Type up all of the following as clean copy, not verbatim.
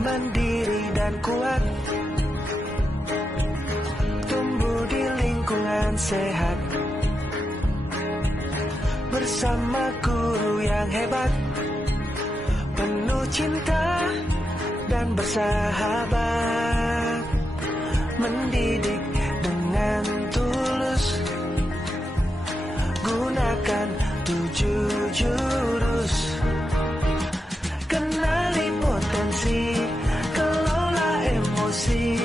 mandiri dan kuat, tumbuh di lingkungan sehat, bersama guru yang hebat, penuh cinta dan bersahabat, mendidik dengan tulus, gunakan 7 jurus. Kenali potensi, kelola emosi,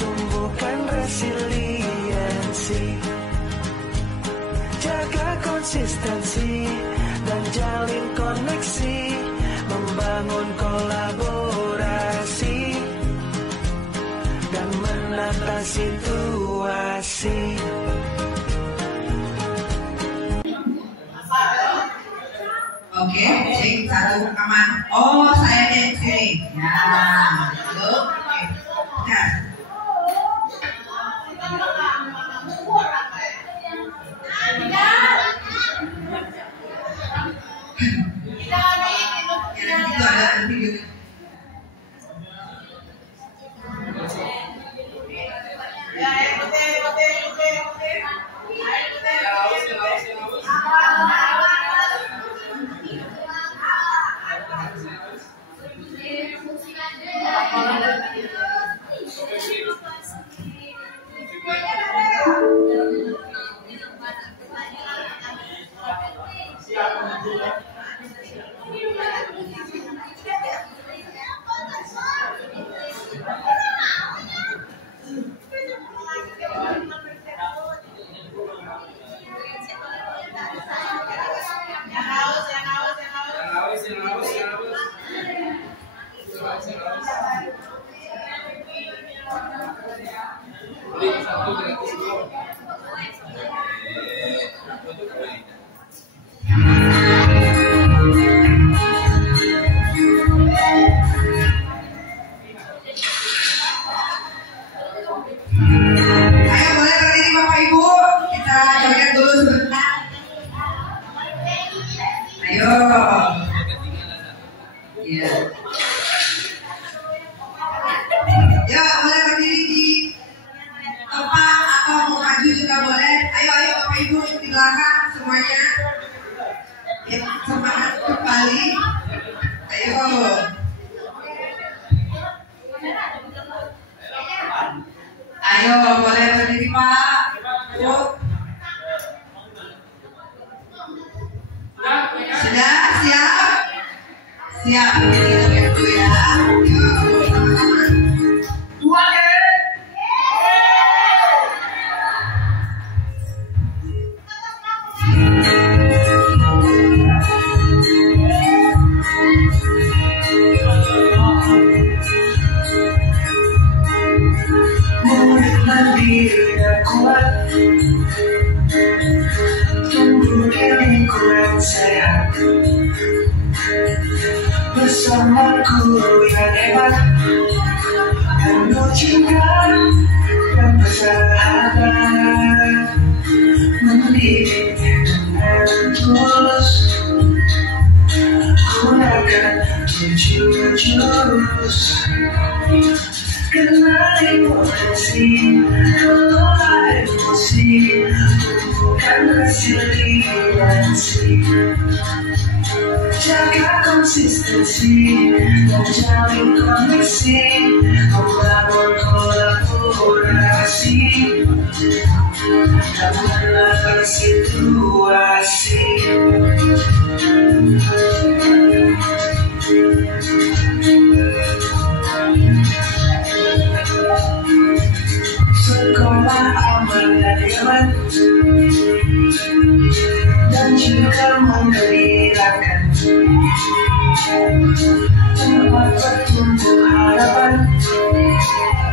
tumbuhkan resiliensi, jaga konsistensi dan jalin koneksi, membangun kolaborasi dan menata situasi. Oke, cek satu rekaman. Oh, saya di sini. Ya, oke. Nah. Itu ada video. Ya, boleh berdiri di tempat atau mau maju juga boleh. Ayo Bapak Ibu di belakang semuanya. Ya, semangat kembali. Ayo. Ayo boleh berdiri Pak. Bu. Sudah siap? Siap. Berdiri dulu ya. Mandiri dan kuat, tumbuh di lingkungan sehat, bersama guru yang hebat, penuh cinta dan bersahabat, mendidik dengan tulus, gunakan 7 jurus. Kenali potensi, kelola emosi, tumbuhkan resiliensi, jaga konsistensi dan jalin koneksi, membangun kolaborasi dan menata situasi. Sekolah aman dan nyaman dan juga menggembirakan, tempat bertumbuh harapan,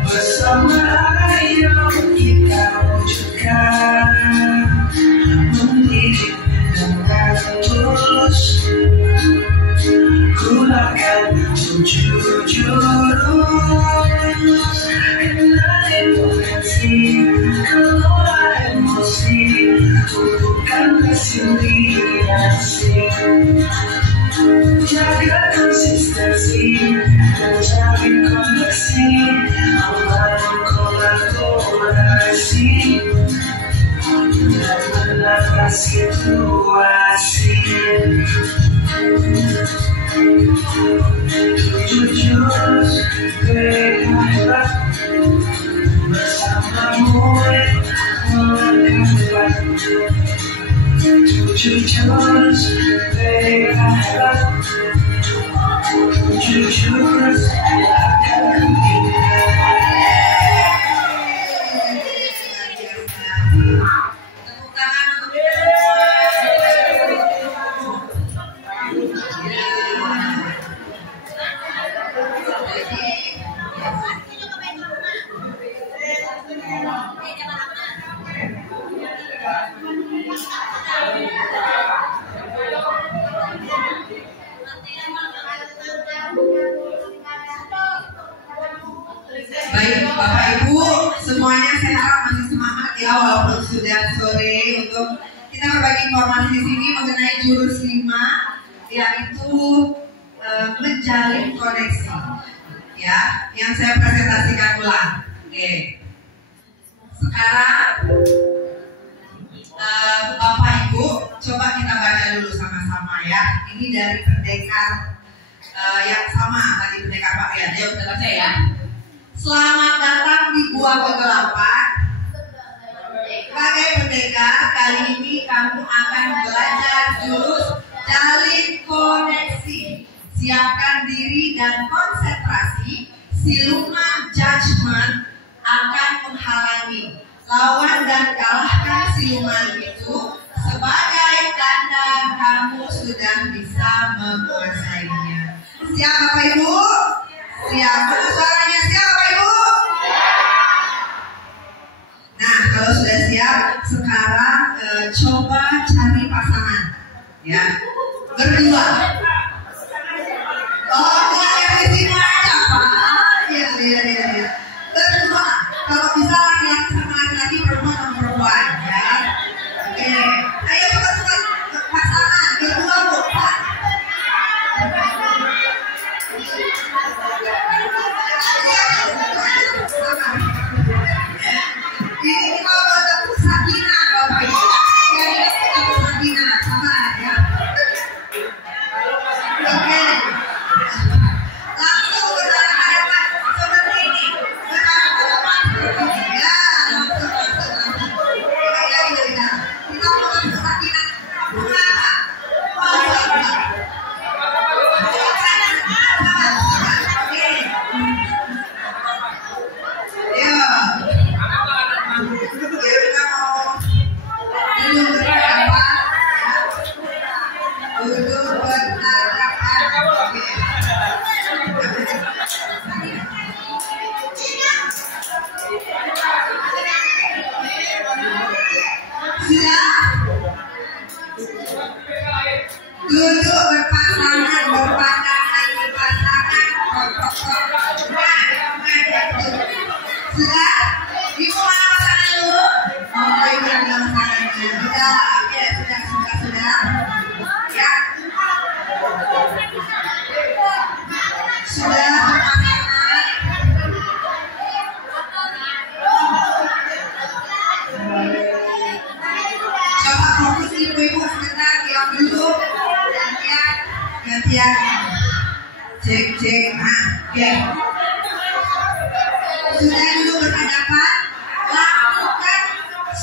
bersama ayo kita wujudkan, mendidik dengan tulus, gunakan 7 jurus. Kenali potensi, kelola emosi, tumbuhkan resiliensi, jaga konsistensi mencari koneksi, membangun kolaborasi, dan menatap situasi. Jujur berharap bersamamu melangkah depan. Jujur berharap, jujur akan Baik, Bapak Ibu, semuanya saya harap masih semangat ya walaupun sudah sore untuk kita berbagi informasi di sini mengenai jurus 5 yaitu menjalin koneksi. Ya, yang saya presentasikan ulang. Oke. Sekarang Bapak Ibu, coba kita baca dulu sama-sama ya. Ini dari pendekar yang sama tadi pendekar Pak Rian. Ayo kita baca ya. Selamat datang di Gua Kegelapan. Sebagai pendekar, kali ini kamu akan belajar jurus jalin koneksi. Siapkan diri dan konsentrasi. Siluman judgment akan menghalangi. Lawan dan kalahkan siluman itu sebagai tanda kamu sudah bisa menguasainya. Siap Bapak Ibu? Siap. Mana suaranya siap Bapak Ibu? Nah, kalau sudah siap, sekarang coba cari pasangan, ya, berdua. Oh, yang di sini aja, Pak. Iya. Berdua. Kalau bisa laki-laki sama laki-laki, perempuan sama perempuan, ya. Oke. Ayo teman-teman pasangan berdua, Bu, Pak. Ini kalau ada Sakina, Bapak Ibu, yang ini ada Sakina, sabar ya. Oke, langsung berjalan ke depan seperti ini, berjalan ke depan ya, langsung. Kita mulai ke Sakina, bukan? Duduk berpasangan, berpandangan, sudah? Ibu mana pasangan dulu? Oh, ibu yang dalam pasangannya. Sudah, ya, sudah. Ya. Sudah berpasangan. Coba fokus ibu-ibu sebentar, diam dulu. Gantian. Cek. Oke. Sudah dulu berhadapan. Lakukan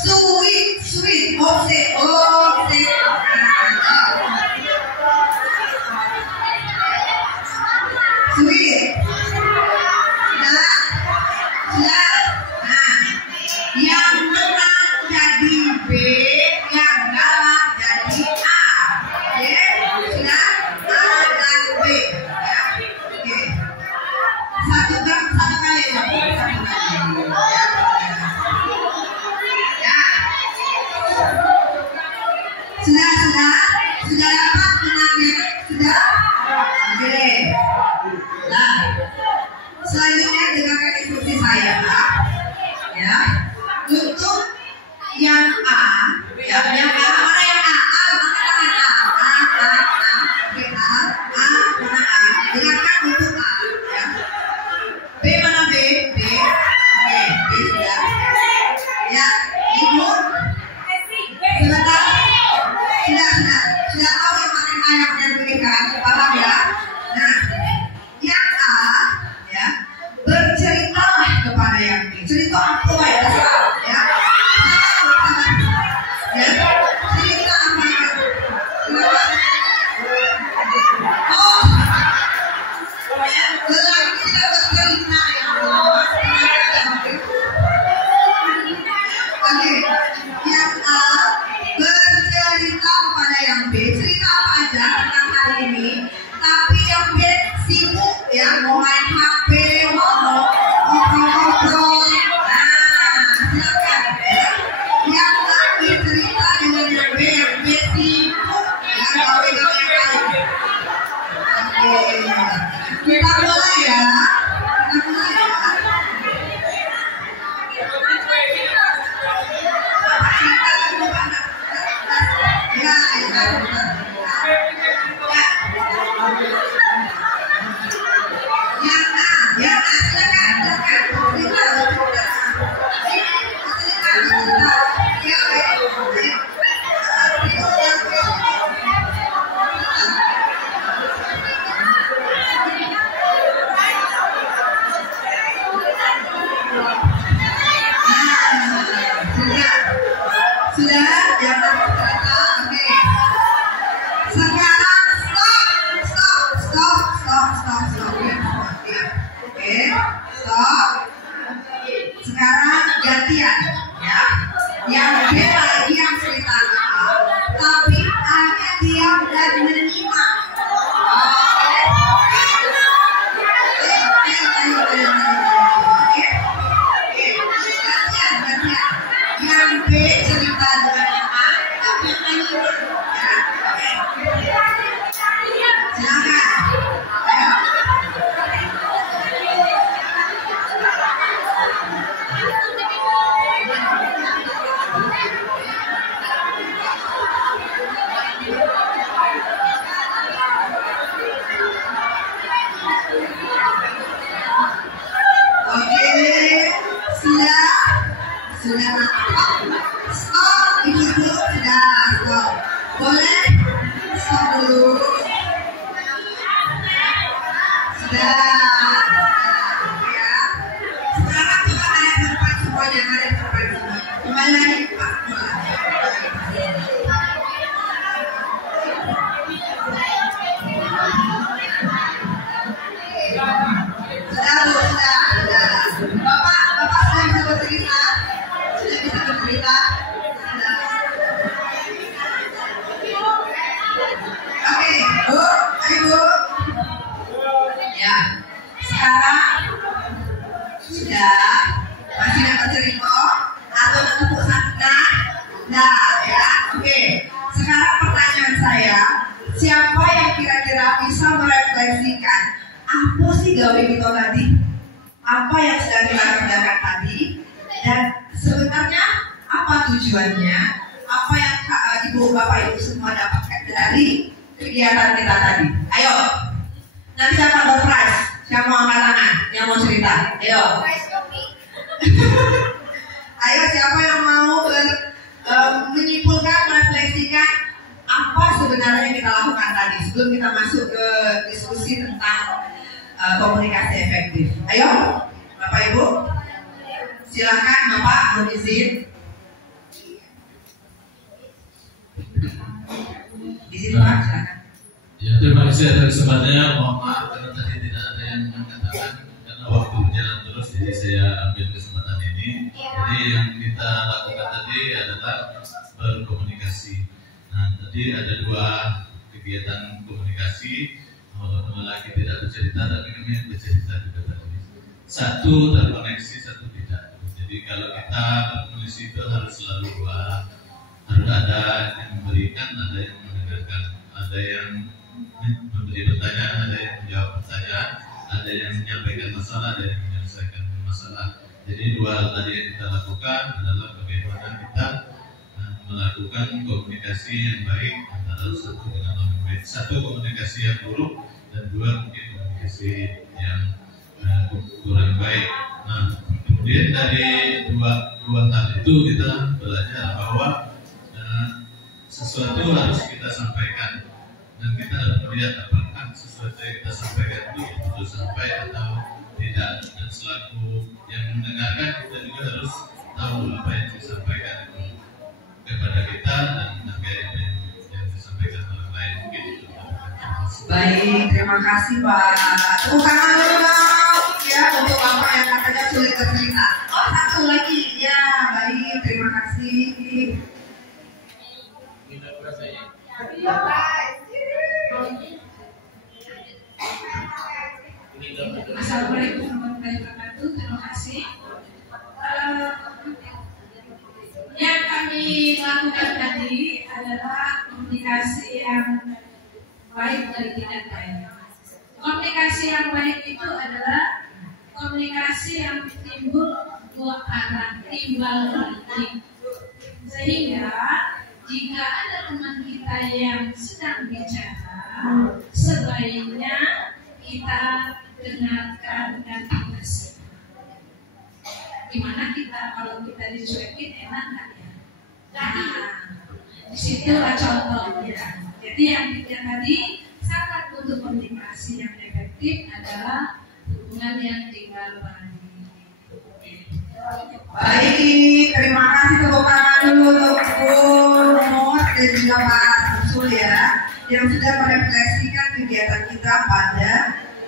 sweet. Ose. Sweet. Sudah. Nah, yang menang jadi B, yang kalah jadi A. Oke, sudah. A dan B. Ya. Oke. Satu kali ya. Sudah dapat menangnya? Sudah? Oke. Nah, selanjutnya dengarkan instruksi saya, ya. Untuk yang A, ya, yang A, mana yang A? Oke, A, mana A? Dengarkan untuk A, ya. Terima kasih atas kesempatannya. Mohon maaf karena tadi tidak ada yang mengatakan karena waktu berjalan terus, jadi saya ambil kesempatan ini. Jadi yang kita lakukan tadi adalah berkomunikasi. Nah, tadi ada dua kegiatan komunikasi. Teman-teman lagi tidak bercerita, tapi kami yang bercerita juga tadi. Satu terkoneksi, satu tidak. Jadi kalau kita berkomunikasi itu harus selalu dua. Harus ada yang memberikan, ada yang mendengarkan, ada yang memberi pertanyaan, ada yang menjawab pertanyaan, ada yang menyampaikan masalah, ada yang menyelesaikan masalah. Jadi dua hal tadi yang kita lakukan adalah bagaimana kita melakukan komunikasi yang baik antara satu dengan lain baik. Satu komunikasi yang buruk dan dua mungkin komunikasi yang kurang baik. Nah, kemudian dari dua hal itu kita belajar bahwa sesuatu harus kita sampaikan. Dan kita harus melihat apakah sesuatu yang kita sampaikan itu betul sampai atau tidak. Dan selaku yang mendengarkan, kita juga harus tahu apa yang disampaikan itu kepada kita dan apa yang disampaikan orang lain. Mungkin itu. Baik, terima kasih Pak. Tepuk tangan dulu ya untuk Bapak yang katanya sulit bercerita. Oh, satu lagi ya, baik, terima kasih. Assalamualaikum warahmatullahi wabarakatuh. Terima kasih. Yang kami lakukan tadi adalah komunikasi yang baik dan tidak baik. Komunikasi yang baik itu adalah komunikasi yang timbul dua arah, timbal balik, sehingga jika ada teman kita yang sedang bicara, sebaiknya kita dengarkan dan kasih. Gimana kita kalau kita dicuekin, enak nggak ya? Nah, disitulah contohnya. Jadi yang tadi syarat untuk komunikasi yang efektif adalah hubungan yang tinggal balik. Baik, terima kasih, tepuk tangan dulu untuk Bu Nur dan juga Pak Samsul ya, yang sudah merefleksikan kegiatan kita pada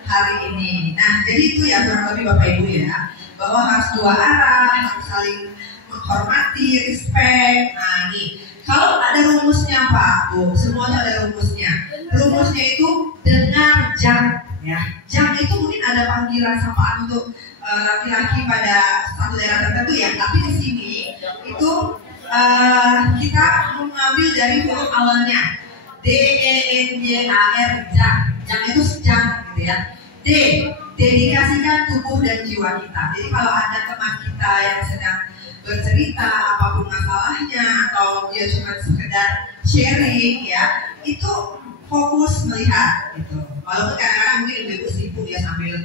hari ini. Nah, jadi itu ya kurang lebih Bapak Ibu ya, bahwa harus dua arah, harus saling menghormati, respect. Nah ini, kalau ada rumusnya Pak Bu, semuanya ada rumusnya. Rumusnya itu dengar jam ya. Jam itu mungkin ada panggilan sapaan untuk laki-laki pada satu daerah tertentu ya, tapi di sini itu kita mengambil dari huruf awalnya D-E-N-Y-A-R, jam. Jam itu sejam gitu ya. D, dedikasikan tubuh dan jiwa kita. Jadi kalau ada teman kita yang sedang bercerita apapun masalahnya atau dia cuma sekedar sharing ya, itu fokus melihat gitu. Walaupun kadang-kadang mungkin ibu-ibu sibuk ya sambil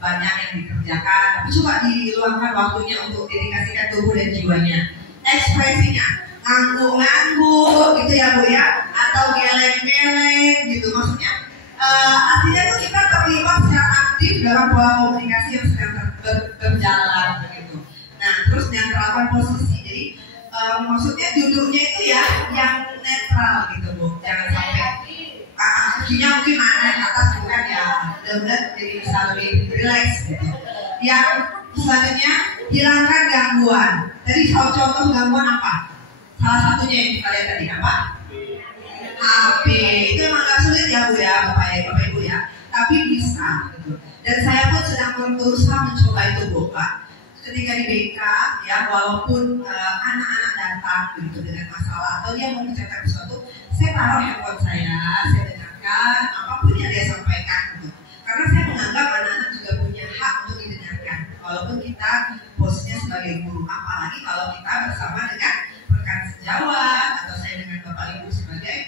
banyak yang dikerjakan, tapi coba diluangkan waktunya untuk dedikasikan tubuh dan jiwanya. Ekspresinya ngangguk-ngangguk gitu ya Bu ya, atau geleng-geleng gitu. Maksudnya artinya itu kita terlibat secara aktif dalam pola komunikasi yang sedang berjalan begitu. Nah, terus yang terlakukan posisi. Jadi maksudnya duduknya itu ya yang netral gitu Bu. Jangan sampai kakinya mungkin naik ke atas bukan ya, mudah-mudahan jadi bisa lebih relax gitu. Yang selanjutnya, hilangkan gangguan. Tadi contoh gangguan apa? Salah satunya yang kita lihat tadi apa? HP. Itu memang gak sulit ya Bu ya, Bapak Ibu ya, tapi bisa gitu. Dan saya pun sedang berusaha mencoba itu Bu Pak. Ketika di BK ya, walaupun anak-anak datang gitu dengan masalah atau dia mau menceritakan sesuatu, saya taruh handphone saya dengarkan apapun yang dia sampaikan gitu. Karena saya menganggap anak-anak juga punya hak untuk didengarkan, walaupun kita posisinya sebagai guru, apalagi kalau kita bersama dengan rekan sejawat atau saya dengan Bapak Ibu sebagai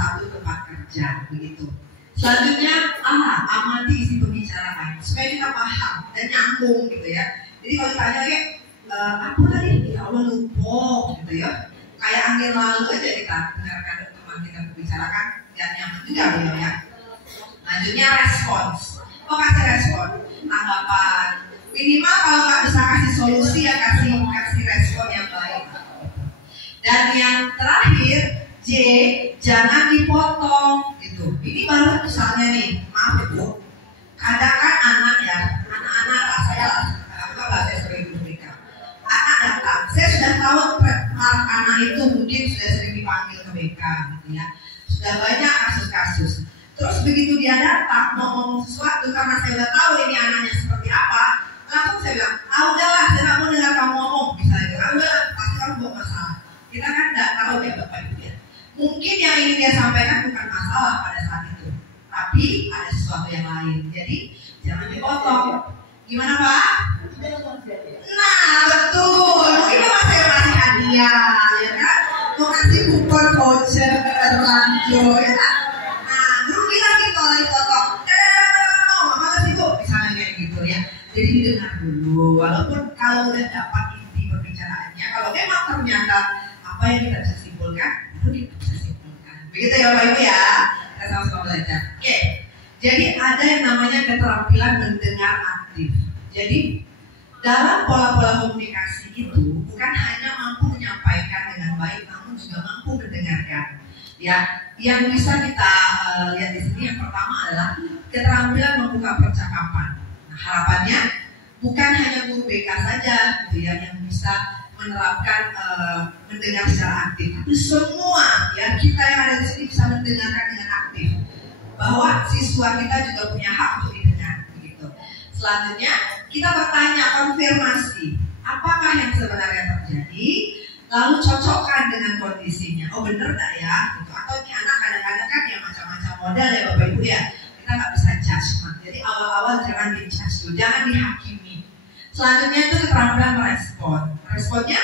satu tempat kerja begitu. Selanjutnya amati isi pembicaraan supaya kita paham dan nyambung gitu ya. Jadi kalau ditanya ya apa tadi? Ya Allah lupa gitu ya. Kayak angin lalu aja kita dengarkan teman kita membicarakan dan nyaman juga beliau ya. Lanjutnya respons. Kasih respon, tanggapan. Minimal kalau nggak bisa kasih solusi ya kasih respon yang baik. Dan yang terakhir J, jangan dipotong gitu. Ini baru misalnya nih, maaf Bu, kadang kan anak-anak saya sering berbicara. Anak datang, saya sudah tahu anak itu mungkin sudah sering dipanggil ke BK gitu ya. Sudah banyak kasus-kasus. Terus begitu dia datang mau ngomong sesuatu, karena saya udah tahu ini anaknya seperti apa, langsung saya bilang, udahlah, saya nggak mau dengar kamu ngomong, misalnya, udahlah, pasti kamu buat masalah. Kita kan nggak tahu ya Bapak Ibu ya. Mungkin yang ingin dia sampaikan bukan masalah pada saat itu, tapi ada sesuatu yang lain. Jadi jangan dipotong. Gimana Pak? Nah betul. Mungkin masih hadiah, ya kan? Mau kasih kupon voucher lanjut, ya kan? Nah, rugi lagi kalau dipotong. Mama kasih Bu, misalnya kayak gitu ya. Jadi didengar dulu, walaupun kalau udah dapat inti perbicaraannya, kalau memang ternyata apa yang kita bisa simpulkan, itu kita bisa simpulkan. Begitu ya Bapak Ibu ya, kita sama-sama belajar. Oke, jadi ada yang namanya keterampilan mendengar aktif. Jadi dalam pola-pola komunikasi itu bukan hanya mampu menyampaikan dengan baik, namun juga mampu mendengarkan. Ya, yang bisa kita lihat di sini yang pertama adalah keterampilan membuka percakapan. Nah, harapannya bukan hanya guru BK saja gitu ya yang bisa menerapkan mendengar secara aktif, tapi semua ya kita yang ada di sini bisa mendengarkan dengan aktif, bahwa siswa kita juga punya hak untuk didengar begitu. Selanjutnya kita bertanya, konfirmasi apakah yang sebenarnya terjadi, lalu cocokkan dengan kondisinya. Oh bener nggak ya gitu. Atau ini anak kadang-kadang kan yang macam-macam model ya Bapak Ibu ya, kita nggak bisa judgement. Jadi awal-awal jangan di-judge dulu, jangan dihakimi. Selanjutnya itu keterampilan merespon. Responnya,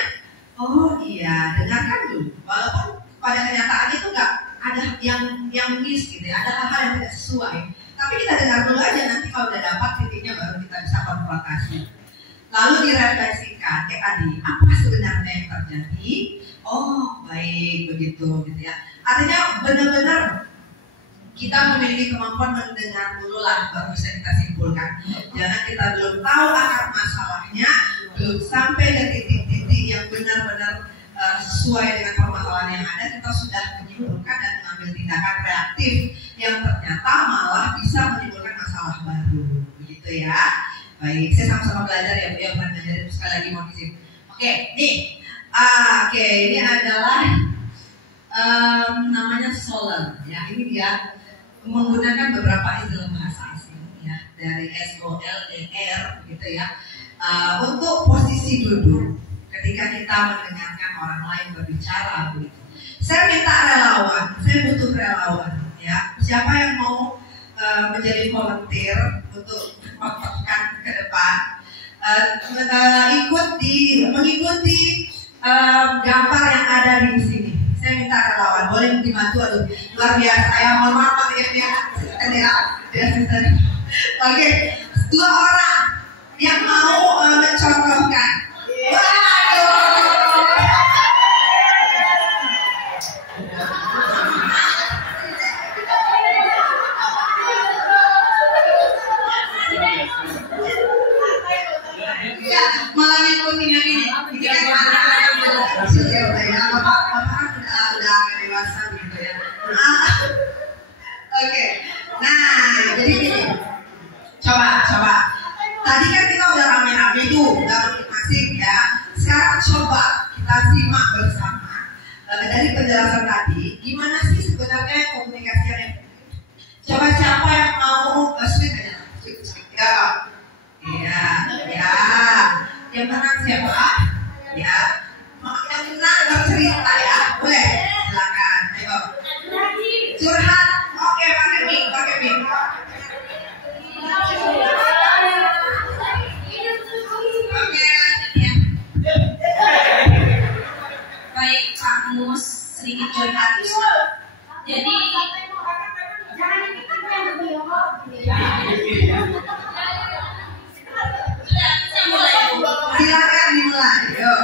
oh iya, dengarkan dulu. Walaupun pada kenyataannya itu nggak ada yang miss gitu ya, ada hal-hal yang tidak sesuai. Tapi kita dengar dulu aja, nanti kalau udah dapat titiknya baru kita bisa konfrontasi. Lalu direfleksikan kayak tadi, apa sebenarnya yang terjadi? Oh baik begitu gitu ya. Artinya benar-benar kita memiliki kemampuan mendengar dulu lah baru bisa kita simpulkan. Jangan kita belum tahu akar masalahnya, belum sampai ke titik-titik yang benar-benar sesuai dengan permasalahan yang ada, kita sudah menyimpulkan dan mengambil tindakan reaktif yang ternyata malah bisa menimbulkan masalah baru, begitu ya. Baik, saya sama-sama belajar ya Bu ya, bukan belajar itu sekali lagi mau izin. Oke, nih, ini adalah namanya solar ya. Ini dia menggunakan beberapa istilah bahasa asing ya, dari SOLER gitu ya, untuk posisi duduk ketika kita mendengarkan orang lain berbicara begitu. Saya minta relawan, saya butuh relawan ya. Siapa yang mau menjadi volunteer untuk melakukan ke depan, mengikuti gambar yang ada di sini. Saya minta relawan, boleh dibantu? Aduh, luar biasa ya, mohon maaf Pak ya. Oke, 2 orang yang mau mencontohkan. Malah ngikutin yang ini. Udah dewasa gitu ya. Oke. Nah, jadi gini. Coba. Tadi kan kita udah rame-rame tuh, udah masing-masing ya. Sekarang coba kita simak bersama dari penjelasan tadi, gimana sih sebenarnya komunikasi yang efektif. Coba siapa yang mau switch aja? Switch. Ya. Yang menang siapa? Ya. Yang menang bercerita ya. Boleh, silakan. Ayo. Curhat. Oke, pakai mic. Oke, ya. Baik Pak Mus, sedikit curhat. Jadi silakan dimulai. Yuk.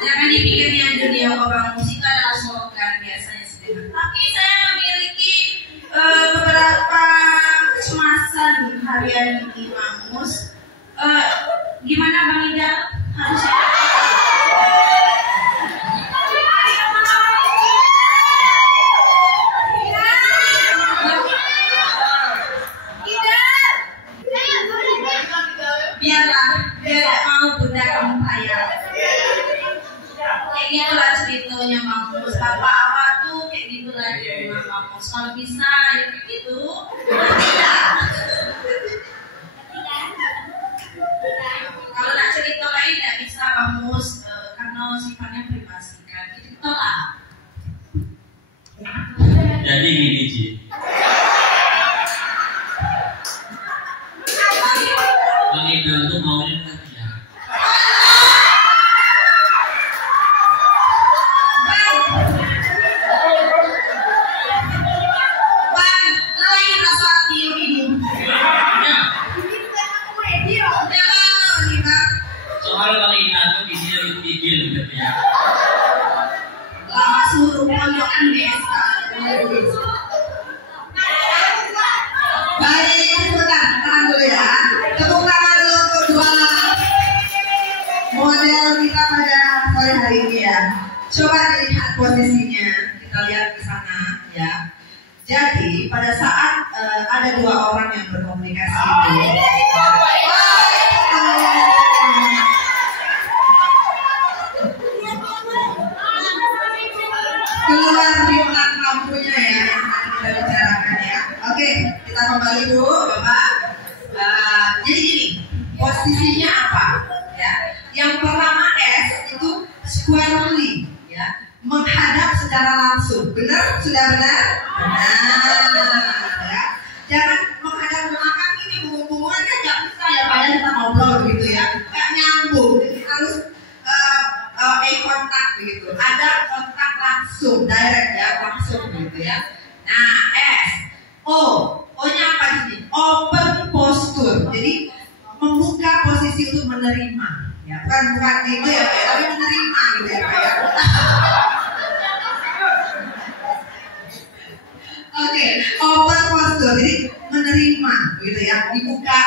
jangan dipikirnya dunia orang musik adalah slogan biasanya sederhana. Tapi saya memiliki beberapa kecemasan harian ini Pak Mus. Gimana Bang Ida? Harusnya biarlah mau bunda kamu kaya. Kayak gitulah ceritanya Bang Mus. Bapak awak tuh kayak gitulah di rumah Bang Mus. Kalau bisa ya kayak gitu. Kalau nak cerita lain tidak bisa Bang Mus, karena sifatnya privasi kan. Gitu lah. Jadi gini Ci, Bang Ida tuh maunya kerja. Bang, lain rasa tiup ini. Soalnya Bang Ida tuh di sini lebih tigil gitu ya. Lama suruh pojokan desa. Baik, sebentar, tahan dulu ya. Tepuk tangan dulu untuk 2 model kita pada sore hari ini ya. Coba lihat posisinya, kita lihat ke sana ya. Jadi pada saat ada 2 orang yang berkomunikasi itu, keluar di lampunya ya, yang kita bicarakan ya. Oke, kita kembali dulu Bapak. Jadi gini, posisinya apa? Ya, yang pertama S itu squarely ya, menghadap secara langsung. Benar? Sudah benar? Benar ya. Jangan menghadap belakang, ini hubungan kan nggak bisa ya, padahal kita ngobrol gitu ya, nggak nyambung. gitu. Ada kontak langsung, direct ya, langsung gitu ya. Nah, S, O-nya apa di sini? Open posture. Jadi membuka posisi untuk menerima. Ya, bukan gitu ya, Pak, tapi menerima gitu ya, Pak ya. Oke, open posture. Jadi menerima gitu ya, dibuka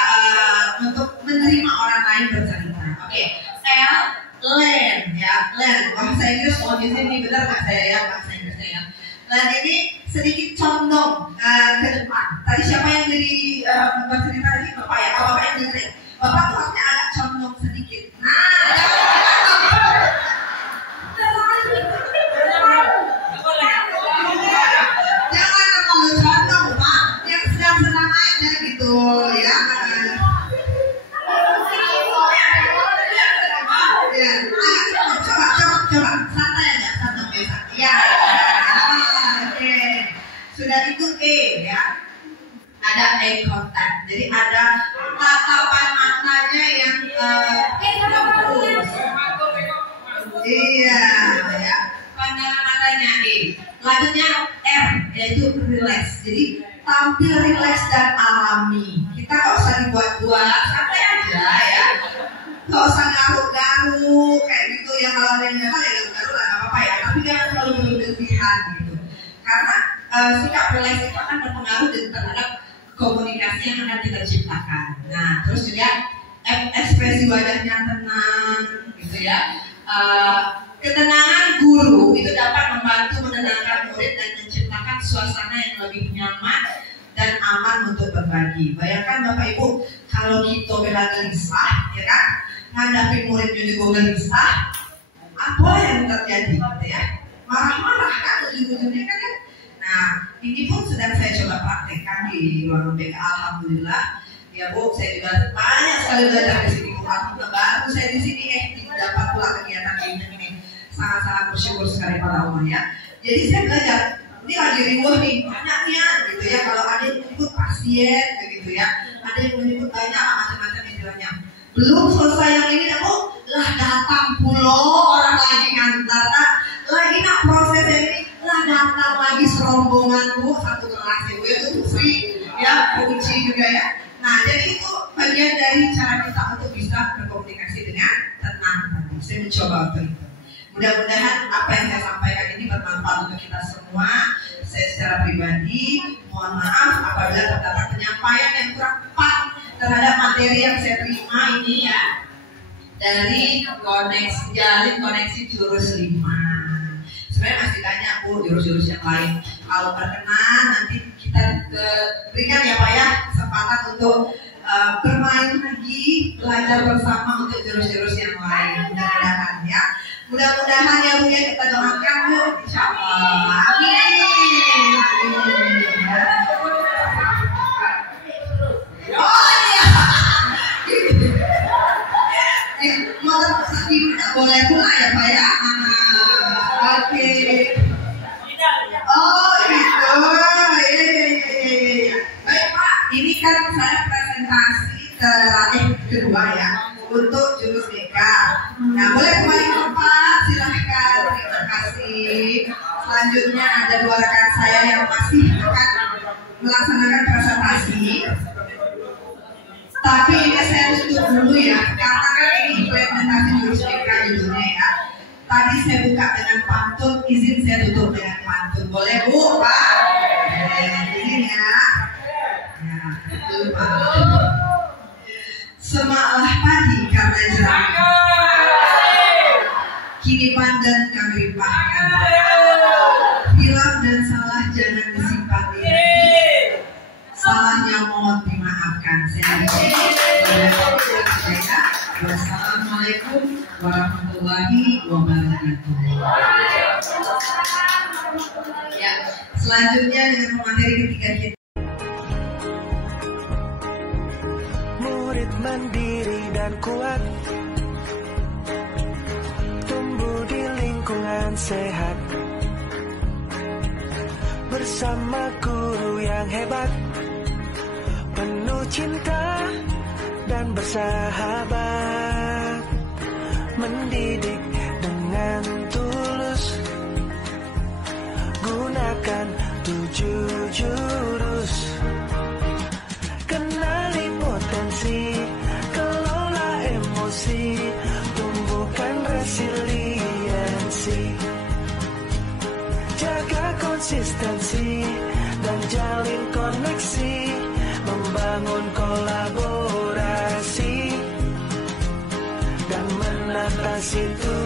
untuk menerima orang lain bercerita. Oke, L, learn ya, learn. Bahasa Inggris di sini benar nggak saya ya, bahasa Inggrisnya ya. Dan ini sedikit condong ke depan. Tadi siapa yang jadi bercerita tadi? Bapak ya, Bapak yang dengerin. Bapak tuh harusnya agak condong sedikit. Jangan terlalu condong, Pak. Yang senang-senang aja gitu ya. Coba santai aja, santai biasa. Ya. Oke. Sudah itu E ya. Ada eye contact. Jadi ada tatapan matanya yang fokus. Iya, ya. Pandangan matanya E. Selanjutnya R, yaitu relax. Jadi tampil relax dan alami. Kita nggak usah dibuat-buat, santai aja ya. Nggak usah garuk-garuk kayak gitu ya. Kalau ada yang nyata ya garuk-garuk lah, nggak apa-apa ya. Tapi jangan terlalu berlebihan gitu. Karena sikap relax itu akan berpengaruh terhadap komunikasi yang akan kita ciptakan. Nah, terus juga ekspresi wajahnya tenang, gitu ya. Ketenangan guru itu dapat membantu menenangkan murid dan menciptakan suasana yang lebih nyaman dan aman untuk berbagi. Bayangkan Bapak Ibu, kalau kita bela gelisah, ya kan, ngadapin muridnya juga gelisah, apa yang terjadi, gitu ya? Marah-marah kan, ujung-ujungnya kan ya. Nah, ini pun sedang saya coba praktekkan di ruang BK. Alhamdulillah, ya Bu, saya juga banyak sekali belajar di sini. Alhamdulillah, baru saya di sini dapat pula kegiatan ini. Sangat-sangat bersyukur sekali pada Allah ya. Jadi saya belajar. Ini lagi ribuan nih, banyaknya gitu ya. Kalau ada yang menyebut pasien, begitu ya. Ada yang menyebut banyak macam-macam istilahnya. Belum selesai yang ini, aku lah datang pulau orang lagi ngantar, lagi nak proses ini. Lah datang lagi serombongan Bu, satu kelas ya Bu, itu Putri ya, kunci juga ya. Nah, jadi itu bagian dari cara kita untuk bisa berkomunikasi dengan tenang. Saya mencoba untuk itu. Mudah-mudahan apa yang saya sampaikan ini bermanfaat untuk kita semua. Saya secara pribadi mohon maaf apabila terdapat penyampaian yang kurang tepat terhadap materi yang saya terima ini ya, dari jalin koneksi jurus 5. Sebenarnya masih banyak Bu jurus-jurus yang lain. Kalau berkenan nanti kita berikan ya Pak ya kesempatan untuk bermain lagi, belajar bersama untuk jurus-jurus yang lain. Mudah-mudahan ya. Mudah-mudahan ya Bu ya, kita doakan Bu, insya Allah. Amin. Oh iya. Motor sakit tidak boleh pula ya Pak ya. Oke. Oh gitu. Iya. Baik Pak, ini kan saya presentasi terakhir kedua ya untuk jurus BK. Nah, boleh kembali ke tempat, silahkan. Terima kasih. Selanjutnya ada dua rekan saya yang masih akan melaksanakan presentasi. Tapi ini saya tutup dulu ya, karena kan ini implementasi jurus BK judulnya ya. Tadi saya buka dengan pantun, izin saya tutup dengan pantun. Boleh Bu, Pak? Izin ya. Ya, betul Pak. Semaklah padi karena jerami, kini pandan kami limpahkan. Hilaf dan salah jangan disimpati, salahnya mohon dimaafkan. Saya Wassalamualaikum warahmatullahi wabarakatuh. Ya, selanjutnya dengan pemateri ketiga kita. Murid mandiri dan kuat, tumbuh di lingkungan sehat, bersama guru yang hebat, penuh cinta dan bersahabat, mendidik dengan tulus konsistensi dan jalin koneksi, membangun kolaborasi dan menata situasi.